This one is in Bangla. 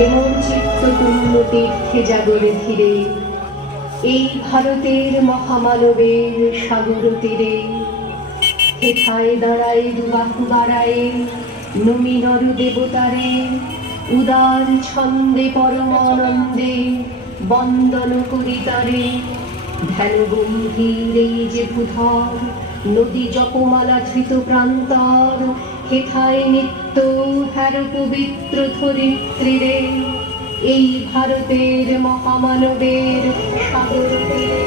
হেমচিত্ত পূর্ণ তীর্থে জাগরে ধীরে, এই ভারতের মহামানবের সাগর তীরে। হেথায় দাঁড়ায় দুবাহু বাড়ায় নমি নর দেবতারে, উদার ছন্দে পরমানন্দে বন্দন করি তারে। ধ্যান গম্ভীর এই যে ভূধর নদী জপমালা ধৃত প্রান্তর, হেথায় নিত্য হ্যার পবিত্র ধরিত্রীরে, এই ভারতের মহামানবের সাগর তীরে।